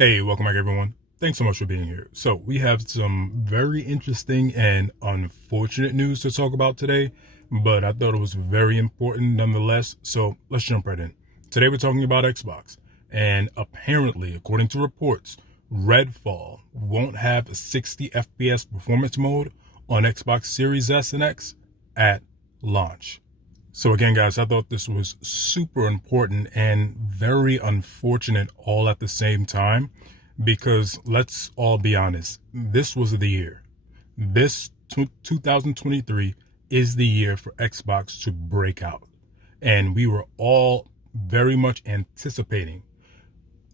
Hey, welcome back, everyone. Thanks so much for being here. So, we have some very interesting and unfortunate news to talk about today, but I thought it was very important nonetheless. So, let's jump right in. Today, we're talking about Xbox, and apparently, according to reports, Redfall won't have a 60 FPS performance mode on Xbox Series S and X at launch. So again, guys, I thought this was super important and very unfortunate all at the same time, because let's all be honest, this was the year. This 2023 is the year for Xbox to break out. And we were all very much anticipating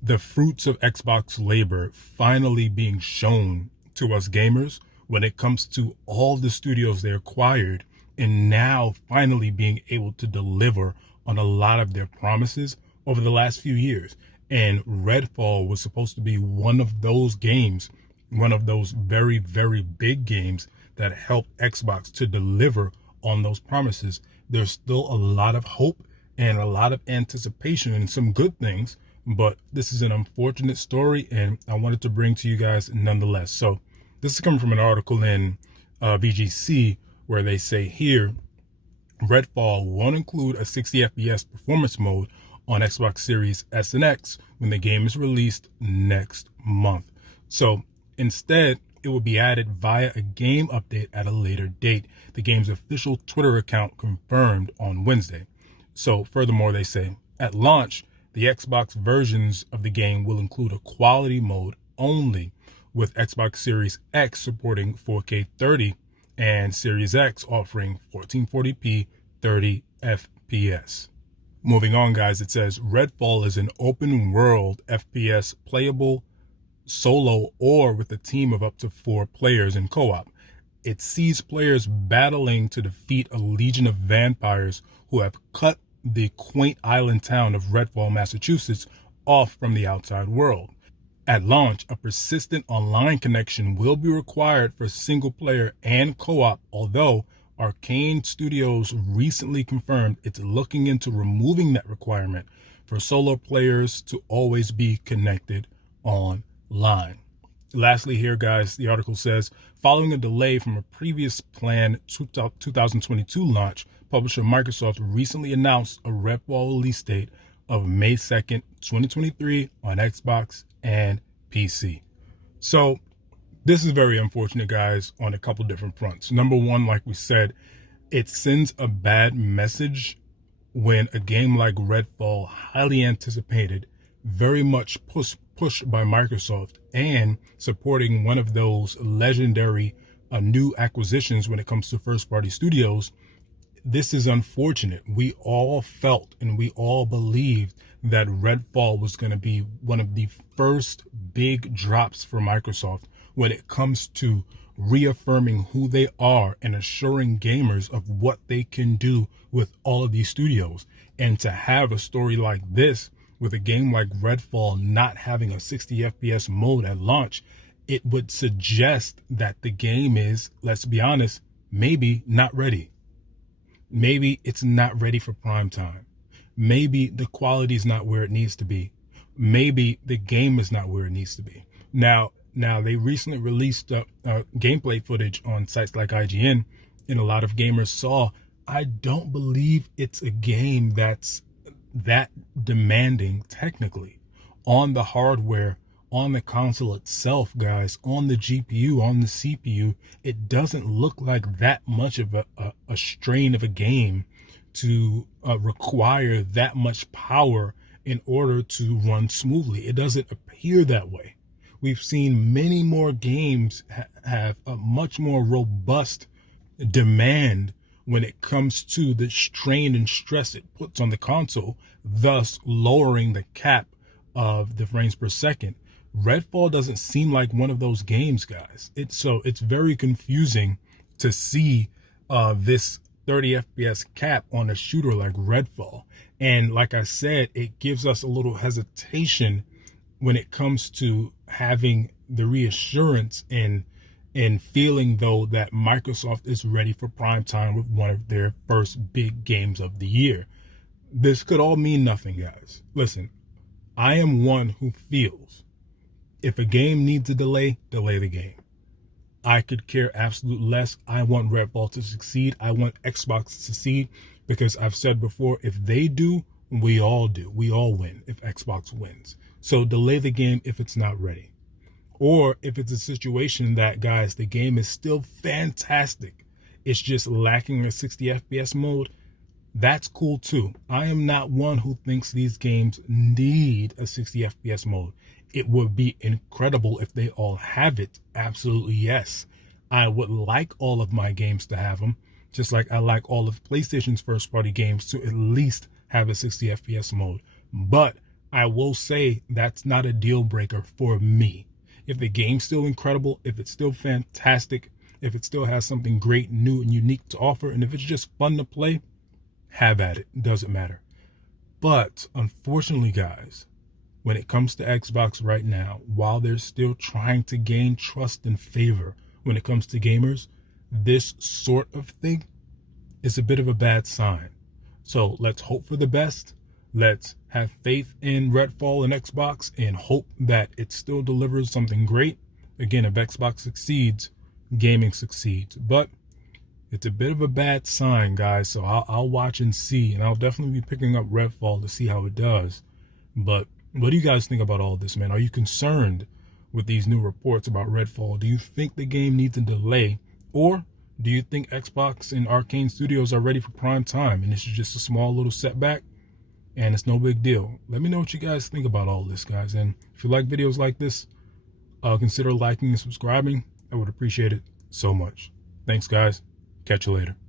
the fruits of Xbox labor finally being shown to us gamers when it comes to all the studios they acquired, and now finally being able to deliver on a lot of their promises over the last few years. And Redfall was supposed to be one of those games, one of those very, very big games that helped Xbox to deliver on those promises. There's still a lot of hope and a lot of anticipation and some good things, but this is an unfortunate story, and I wanted to bring to you guys nonetheless. So this is coming from an article in VGC, where they say here, Redfall won't include a 60 FPS performance mode on Xbox Series S and X when the game is released next month. So instead, it will be added via a game update at a later date. The game's official Twitter account confirmed on Wednesday. So furthermore, they say, at launch, the Xbox versions of the game will include a quality mode only, with Xbox Series X supporting 4K 30 and Series X offering 1440p 30 FPS. Moving on, guys, it says Redfall is an open world FPS playable solo or with a team of up to 4 players in co-op. It sees players battling to defeat a legion of vampires who have cut the quaint island town of Redfall, Massachusetts off from the outside world. At launch, a persistent online connection will be required for single player and co-op, although Arcane Studios recently confirmed it's looking into removing that requirement for solo players to always be connected online. Lastly here, guys, the article says, following a delay from a previous planned 2022 launch, publisher Microsoft recently announced a Redfall release date of May 2nd, 2023 on Xbox and PC. So this is very unfortunate, guys, on a couple different fronts. Number one, like we said, it sends a bad message when a game like Redfall, highly anticipated, very much pushed by Microsoft and supporting one of those legendary new acquisitions when it comes to first-party studios. This is unfortunate. We all felt and we all believed that Redfall was going to be one of the first big drops for Microsoft when it comes to reaffirming who they are and assuring gamers of what they can do with all of these studios. And to have a story like this with a game like Redfall not having a 60 FPS mode at launch, it would suggest that the game is, let's be honest, maybe not ready. Maybe it's not ready for prime time. Maybe the quality is not where it needs to be. Maybe the game is not where it needs to be. Now they recently released gameplay footage on sites like IGN, and a lot of gamers saw. I don't believe it's a game that's that demanding technically on the hardware, on the console itself, guys, on the GPU, on the CPU. It doesn't look like that much of a strain of a game to require that much power in order to run smoothly. It doesn't appear that way. We've seen many more games have a much more robust demand when it comes to the strain and stress it puts on the console, thus lowering the cap of the frames per second. Redfall doesn't seem like one of those games, guys. It's very confusing to see this 30 FPS cap on a shooter like Redfall. And like I said, it gives us a little hesitation when it comes to having the reassurance and feeling, though, that Microsoft is ready for prime time with one of their first big games of the year. This could all mean nothing, guys. Listen, I am one who feels If a game needs a delay, delay the game. I could care absolute less. I want Redfall to succeed. I want Xbox to succeed because I've said before, if they do, we all do. We all win if Xbox wins. So delay the game if it's not ready. Or if it's a situation that, guys, the game is still fantastic, it's just lacking a 60 FPS mode, that's cool too. I am not one who thinks these games need a 60 FPS mode. It would be incredible if they all have it. Absolutely, yes. I would like all of my games to have them, just like I like all of PlayStation's first party games to at least have a 60 FPS mode. But I will say that's not a deal breaker for me. If the game's still incredible, if it's still fantastic, if it still has something great, new, and unique to offer, and if it's just fun to play, have at it. Doesn't matter. But unfortunately, guys, when it comes to Xbox right now, while they're still trying to gain trust and favor when it comes to gamers, this sort of thing is a bit of a bad sign. So let's hope for the best. Let's have faith in Redfall and Xbox and hope that it still delivers something great. Again, if Xbox succeeds, gaming succeeds. But it's a bit of a bad sign, guys. So I'll watch and see, and I'll definitely be picking up Redfall to see how it does. But what do you guys think about all this, man? Are you concerned with these new reports about Redfall? Do you think the game needs a delay? Or do you think Xbox and Arcane Studios are ready for prime time and this is just a small little setback and it's no big deal? Let me know what you guys think about all this, guys. And if you like videos like this, consider liking and subscribing. I would appreciate it so much. Thanks, guys. Catch you later.